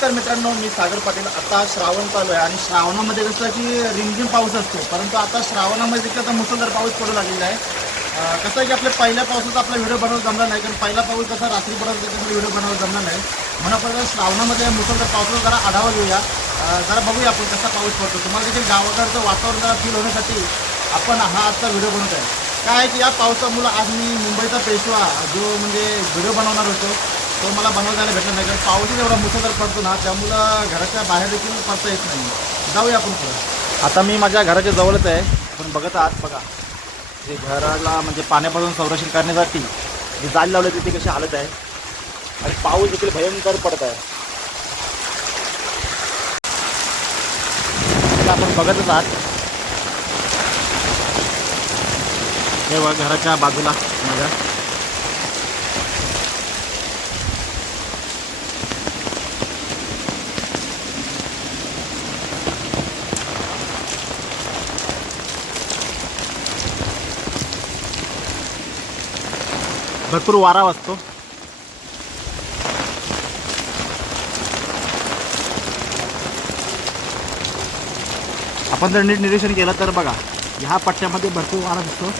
नमस्कार मित्रांनो मी सागर पाटील. आता श्रावण चालू आहे आणि श्रावणामध्ये कसं की रिमझिम पाऊस असतो. परंतु आता श्रावणामध्ये देखील आता मुसळधार पाऊस पडू लागलेला आहे. कसं आहे की आपल्या पहिल्या पावसाचा आपला व्हिडिओ बनवायला जमला नाही. कारण पहिला पाऊस कसा रात्री पडत व्हिडिओ बनवायला जमला नाही. म्हणून आपण श्रावणामध्ये मुसळधार पावसाचा जरा आढावा घेऊया. जरा बघूया आपण कसा पाऊस पडतो. तुम्हाला देखील गावाकडचं वातावरण जरा फील होण्यासाठी आपण हा आजचा व्हिडिओ बनवत आहे काय आहे की या पावसामुळं आज मी मुंबईचा पेशवा जो म्हणजे व्हिडिओ बनवणार होतो तो मला बनवायला भेटला नाही कारण पाऊसच एवढा मुसळधार पडतो ना त्यामुळं घराच्या बाहेर देखील पडता येत नाही. जाऊया आपण पुढे. आता मी माझ्या घराच्या जवळच आहे. पण बघत आहात बघा. ते घराला म्हणजे पाण्यापासून संरक्षण करण्यासाठी जे जाल लावले तिथे कशी हालत आहे. आणि पाऊस देखील भयंकर पडत आहे. आपण बघतच आहात. हे घराच्या बाजूला माझ्या भरपूर वारा वाजतो. आपण जर नीट निरीक्षण केलं तर बघा ह्या पट्ट्यामध्ये भरपूर वारा दिसतो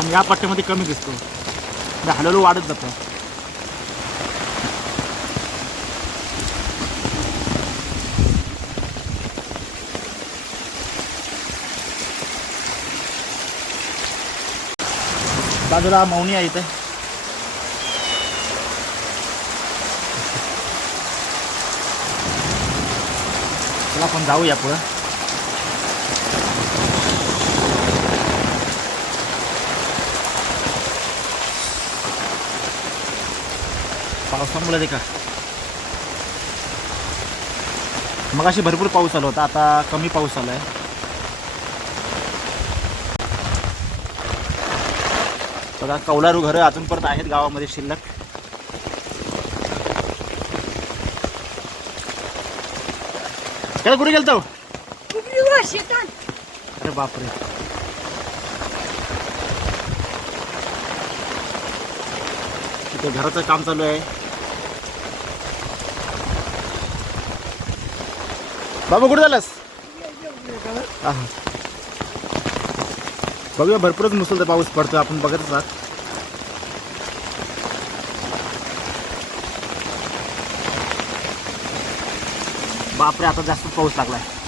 आणि या पट्ट्यामध्ये कमी दिसतो. म्हणजे हळूहळू वाढत जातं. बाजूला मौनी आहे इथे. चला आपण जाऊया पुढं. पावसामुळे ते का मग अशी भरपूर पाऊस आला होता आता कमी पाऊस आला आहे बघा कौलारू घरं अजून परत आहेत गावामध्ये शिल्लक. काय कुठे गेलतो? अरे बापरे. तिथे घराचं काम चालू आहे. बाबू कुठे झालास हा. बघूया भरपूरच मुसळधार पाऊस पडतो आपण बघतच आहात. बापरे आता जास्त पाऊस लागलाय.